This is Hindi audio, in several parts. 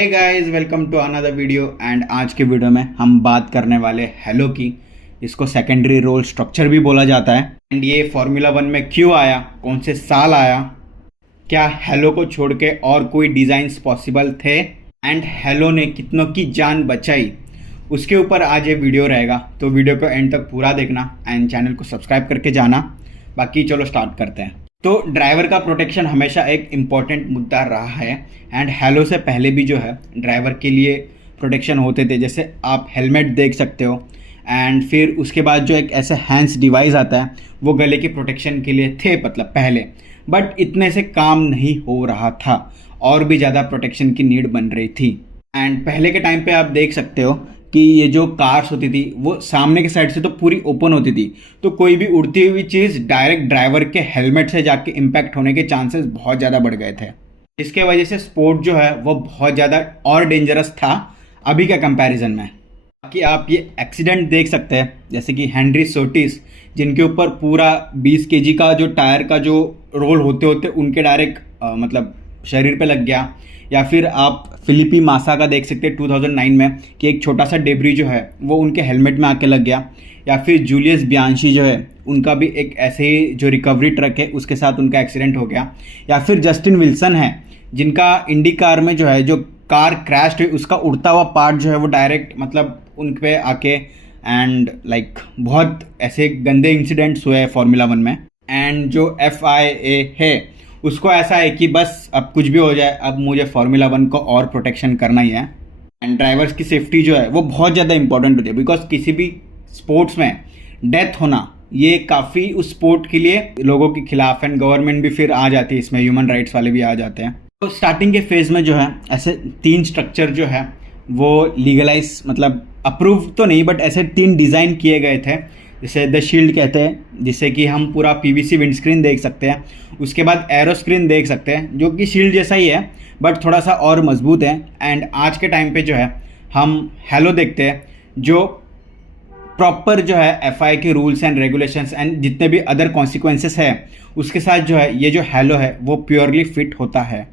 Hey guys, welcome to another video. And आज के वीडियो में हम बात करने वाले हेलो की। इसको सेकेंडरी रोल स्ट्रक्चर भी बोला जाता है। एंड ये फार्मूला 1 में क्यों आया, कौन से साल आया, क्या हेलो को छोड़ के और कोई डिज़ाइंस पॉसिबल थे, एंड हेलो ने कितनों की जान बचाई, उसके ऊपर आज ये वीडियो रहेगा। तो वीडियो को एंड तक पूरा देखना एंड चैनल को सब्सक्राइब करके जाना। बाकी चलो स्टार्ट करते हैं। तो ड्राइवर का प्रोटेक्शन हमेशा एक इम्पॉर्टेंट मुद्दा रहा है। एंड हेलो से पहले भी जो है ड्राइवर के लिए प्रोटेक्शन होते थे, जैसे आप हेलमेट देख सकते हो। एंड फिर उसके बाद जो एक ऐसे हैंड्स डिवाइस आता है वो गले के प्रोटेक्शन के लिए थे, मतलब पहले। बट इतने से काम नहीं हो रहा था, और भी ज़्यादा प्रोटेक्शन की नीड बन रही थी। एंड पहले के टाइम पे आप देख सकते हो कि ये जो कार्स होती थी वो सामने के साइड से तो पूरी ओपन होती थी, तो कोई भी उड़ती हुई चीज़ डायरेक्ट ड्राइवर के हेलमेट से जाके इम्पैक्ट होने के चांसेस बहुत ज़्यादा बढ़ गए थे। इसके वजह से स्पोर्ट जो है वो बहुत ज़्यादा और डेंजरस था अभी के कंपैरिजन में। कि आप ये एक्सीडेंट देख सकते हैं, जैसे कि हेनरी सोटिस, जिनके ऊपर पूरा 20 केजी का जो टायर का जो रोल होते होते उनके डायरेक्ट मतलब शरीर पे लग गया। या फिर आप फिलिपी मासा का देख सकते हैं 2009 में कि एक छोटा सा डेब्री जो है वो उनके हेलमेट में आके लग गया। या फिर जूलियस बियांशी जो है उनका भी एक ऐसे ही जो रिकवरी ट्रक है उसके साथ उनका एक्सीडेंट हो गया। या फिर जस्टिन विल्सन है, जिनका इंडी कार में जो है जो कार क्रैश हुई उसका उड़ता हुआ पार्ट जो है वो डायरेक्ट मतलब उन पे आके एंड बहुत ऐसे गंदे इंसिडेंट्स हुए हैं फार्मूला 1 में। एंड जो FIA है उसको ऐसा है कि बस अब कुछ भी हो जाए, अब मुझे फार्मूला 1 को और प्रोटेक्शन करना ही है। एंड ड्राइवर्स की सेफ्टी जो है वो बहुत ज़्यादा इंपॉर्टेंट होती है, बिकॉज किसी भी स्पोर्ट्स में डेथ होना ये काफ़ी उस स्पोर्ट के लिए लोगों के खिलाफ। एंड गवर्नमेंट भी फिर आ जाती है इसमें, ह्यूमन राइट्स वाले भी आ जाते हैं। तो स्टार्टिंग के फेज़ में जो है ऐसे 3 स्ट्रक्चर जो है वो लीगलाइज, मतलब अप्रूव तो नहीं बट ऐसे 3 डिज़ाइन किए गए थे, जिसे द शील्ड कहते हैं, जिससे कि हम पूरा PVC विंडस्क्रीन देख सकते हैं। उसके बाद एरो स्क्रीन देख सकते हैं जो कि शील्ड जैसा ही है बट थोड़ा सा और मजबूत है। एंड आज के टाइम पे जो है हम हेलो देखते हैं जो प्रॉपर जो है FIA के रूल्स एंड रेगुलेशंस एंड जितने भी अदर कॉन्सिक्वेंसेस है उसके साथ जो है ये जो हेलो है वो प्योरली फिट होता है।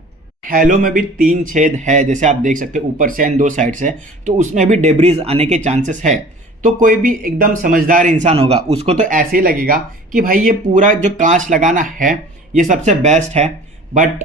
हेलो में भी 3 छेद है, जैसे आप देख सकते हैं ऊपर से एंड 2 साइड से, तो उसमें भी डेब्रीज आने के चांसेस है। तो कोई भी एकदम समझदार इंसान होगा उसको तो ऐसे ही लगेगा कि भाई ये पूरा जो कांच लगाना है ये सबसे बेस्ट है। बट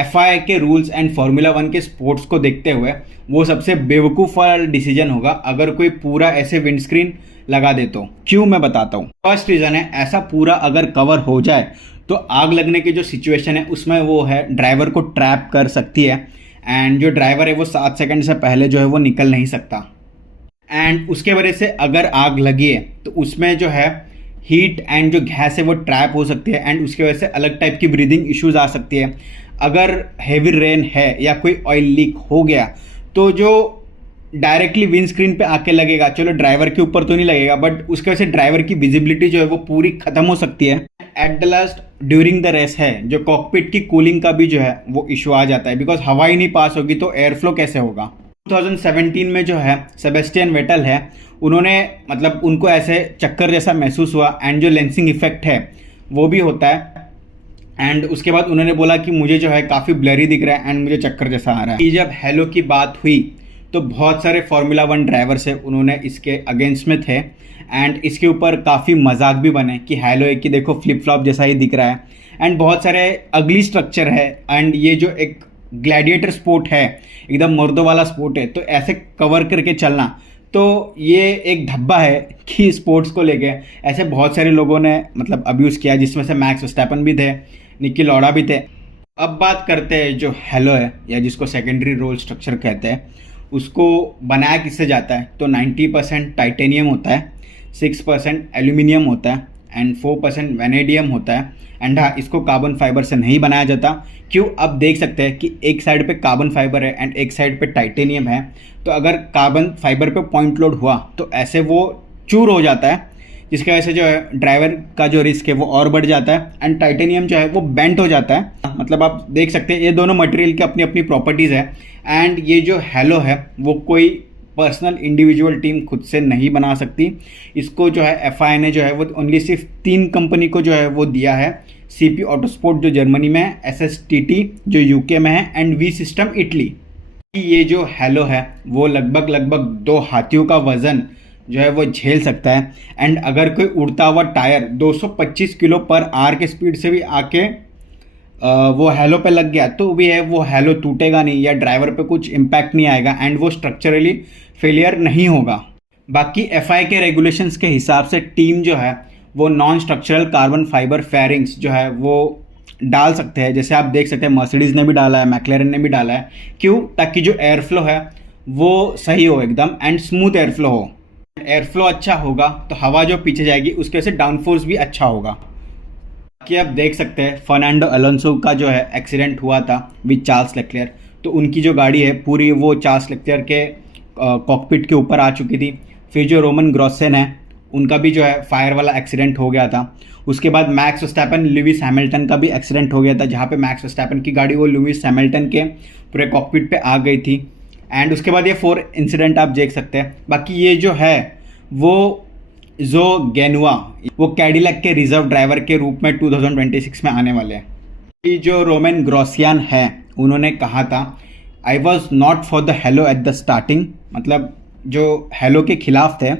FIA के रूल्स एंड फार्मूला 1 के स्पोर्ट्स को देखते हुए वो सबसे बेवकूफ़ वाला डिसीजन होगा अगर कोई पूरा ऐसे विंडस्क्रीन लगा दे। तो क्यों, मैं बताता हूँ। फर्स्ट रीज़न है, ऐसा पूरा अगर कवर हो जाए तो आग लगने की जो सिचुएशन है उसमें वो है ड्राइवर को ट्रैप कर सकती है। एंड जो ड्राइवर है वो 7 सेकंड से पहले जो है वो निकल नहीं सकता। एंड उसके वजह से अगर आग लगी है तो उसमें जो है हीट एंड जो गैस है वो ट्रैप हो सकती है। एंड उसकी वजह से अलग टाइप की ब्रीदिंग इश्यूज आ सकती है। अगर हेवी रेन है या कोई ऑयल लीक हो गया तो जो डायरेक्टली विंड स्क्रीन पे आके लगेगा, चलो ड्राइवर के ऊपर तो नहीं लगेगा बट उसकी वजह से ड्राइवर की विजिबिलिटी जो है वो पूरी खत्म हो सकती है। At the last during the race है जो कॉकपिट की कूलिंग का भी जो है वो इशू आ जाता है, बिकॉज हवा ही नहीं पास होगी तो एयर फ्लो कैसे होगा। 2017 में जो है सेबेस्टियन वेटल है, उन्होंने मतलब उनको ऐसे चक्कर जैसा महसूस हुआ एंड जो लेंसिंग इफेक्ट है वो भी होता है। एंड उसके बाद उन्होंने बोला कि मुझे जो है काफ़ी ब्लरी दिख रहा है एंड मुझे चक्कर जैसा आ रहा है। जब हेलो की बात हुई तो बहुत सारे फार्मूला 1 ड्राइवर्स है उन्होंने इसके अगेंस्ट में थे। एंड इसके ऊपर काफ़ी मजाक भी बने कि हेलो एक कि देखो फ्लिप फ्लॉप जैसा ही दिख रहा है। एंड बहुत सारे अगली स्ट्रक्चर है। एंड ये जो एक ग्लैडिएटर स्पोर्ट है, एकदम मर्दों वाला स्पोर्ट है, तो ऐसे कवर करके चलना तो ये एक धब्बा है कि स्पोर्ट्स को लेके ऐसे बहुत सारे लोगों ने मतलब अब्यूज़ किया, जिसमें से मैक्स वर्स्टैपन भी थे, निकी लॉडा भी थे। अब बात करते हैं जो हेलो है या जिसको सेकेंडरी रोल स्ट्रक्चर कहते हैं, उसको बनाया किससे जाता है। तो 90% टाइटेनियम होता है, 6% एल्यूमिनियम होता है एंड 4% वेनेडियम होता है। एंड हाँ, इसको कार्बन फाइबर से नहीं बनाया जाता। क्यों, अब देख सकते हैं कि एक साइड पे कार्बन फाइबर है एंड एक साइड पे टाइटेनियम है, तो अगर कार्बन फाइबर पे पॉइंट लोड हुआ तो ऐसे वो चूर हो जाता है, जिसकी वजह से जो है ड्राइवर का जो रिस्क है वो और बढ़ जाता है। एंड टाइटेनियम जो है वो बेंट हो जाता है। मतलब आप देख सकते हैं ये दोनों मटेरियल की अपनी अपनी प्रॉपर्टीज़ है। एंड ये जो हेलो है वो कोई पर्सनल इंडिविजुअल टीम खुद से नहीं बना सकती। इसको जो है FIA ने जो है वो ओनली सिर्फ 3 कंपनी को जो है वो दिया है। CP ऑटोस्पोर्ट जो जर्मनी में है, SSTT जो UK में है एंड V सिस्टम इटली। ये जो हेलो है वो लगभग 2 हाथियों का वजन जो है वो झेल सकता है। एंड अगर कोई उड़ता हुआ टायर 225 किलो पर आवर के स्पीड से भी आके वो हेलो पे लग गया तो भी है वो हेलो टूटेगा नहीं या ड्राइवर पे कुछ इम्पैक्ट नहीं आएगा एंड वो स्ट्रक्चरली फेलियर नहीं होगा। बाकी एफआई के रेगुलेशंस के हिसाब से टीम जो है वो non structural carbon fibre fairings जो है वो डाल सकते हैं। जैसे आप देख सकते हैं मर्सिडीज़ ने भी डाला है, मैक्लेरन ने भी डाला है। क्यों? ताकि जो एयर फ्लो है वो सही हो एकदम एंड स्मूथ एयर फ्लो हो। एयर फ्लो अच्छा होगा तो हवा जो पीछे जाएगी उसके वजह से डाउनफोर्स भी अच्छा होगा। कि आप देख सकते हैं फर्नांडो अलोंसो का जो है एक्सीडेंट हुआ था विद चार्ल्स लेक्लेयर, तो उनकी जो गाड़ी है पूरी वो चार्ल्स लेक्लेयर के कॉकपिट के ऊपर आ चुकी थी। फिर जो रोमन ग्रॉसेन है उनका भी जो है फायर वाला एक्सीडेंट हो गया था। उसके बाद मैक्स वर्स्टैपन लुइस हैमिल्टन का भी एक्सीडेंट हो गया था, जहाँ पे मैक्स वर्स्टैपन की गाड़ी वो लुइस हैमिल्टन के पूरे कॉकपिट पे आ गई थी। एंड उसके बाद ये 4 इंसिडेंट आप देख सकते हैं। बाकी ये जो है वो जो गेनुआ वो कैडिलैक के रिजर्व ड्राइवर के रूप में 2026 में आने वाले हैं। ये जो रोमन ग्रॉसियान है उन्होंने कहा था I was not for the halo at the starting, मतलब जो हेलो के खिलाफ थे,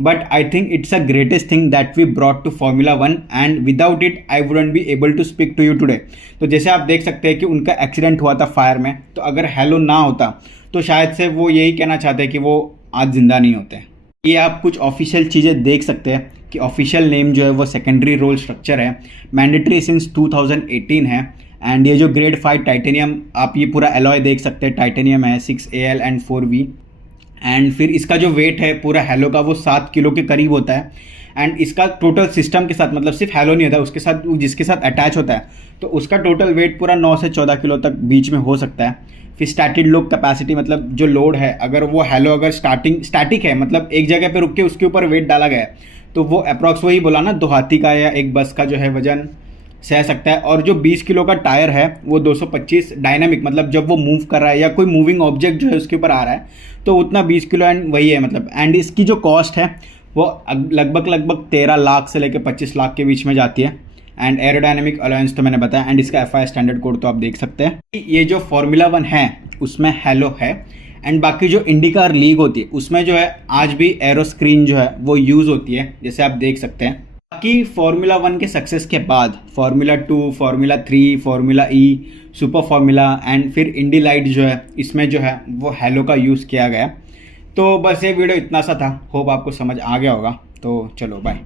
but I think it's a greatest thing that we brought to Formula 1 and without it I wouldn't be able to speak to you today. तो जैसे आप देख सकते हैं कि उनका एक्सीडेंट हुआ था फायर में, तो अगर हेलो ना होता तो शायद से वो यही कहना चाहते हैं कि वो आज जिंदा नहीं होते। ये आप कुछ ऑफिशियल चीज़ें देख सकते हैं कि ऑफिशियल नेम जो है वो सेकेंडरी रोल स्ट्रक्चर है, मैंडेटरी सिंस 2018 है। एंड ये जो ग्रेड 5 टाइटेनियम, आप ये पूरा एलॉय देख सकते हैं, टाइटेनियम है 6AL एंड 4V। एंड फिर इसका जो वेट है पूरा हेलो का वो 7 किलो के करीब होता है। एंड इसका टोटल सिस्टम के साथ, मतलब सिर्फ हेलो नहीं होता, उसके साथ जिसके साथ अटैच होता है, तो उसका टोटल वेट पूरा 9 से 14 किलो तक बीच में हो सकता है। फिर स्टैटिक लोड कैपेसिटी, मतलब जो लोड है अगर वो हेलो अगर स्टैटिक है, मतलब एक जगह पे रुक के उसके ऊपर वेट डाला गया है, तो वो अप्रॉक्स वही बोला ना 2 हाथी का या एक बस का जो है वजन सह सकता है। और जो 20 किलो का टायर है वो 225 डायनामिक, मतलब जब वो मूव कर रहा है या कोई मूविंग ऑब्जेक्ट जो है उसके ऊपर आ रहा है तो उतना 20 किलो एंड वही है मतलब। एंड इसकी जो कॉस्ट है वो लगभग 13 लाख से लेकर 25 लाख के बीच में जाती है। एंड एरोडायनेमिक अलायंस तो मैंने बताया। एंड इसका FI स्टैंडर्ड कोड तो आप देख सकते हैं। ये जो फार्मूला 1 है उसमें हेलो है। एंड बाकी जो इंडिकार लीग होती है उसमें जो है आज भी एरो स्क्रीन जो है वो यूज़ होती है, जैसे आप देख सकते हैं। बाकी फार्मूला 1 के सक्सेस के बाद formula 2, formula 3, formula E, super formula and फिर इंडी लाइट जो है इसमें जो है वो हेलो का यूज़ किया गया। तो बस ये वीडियो इतना सा था, होप आपको समझ आ गया होगा। तो चलो बाय।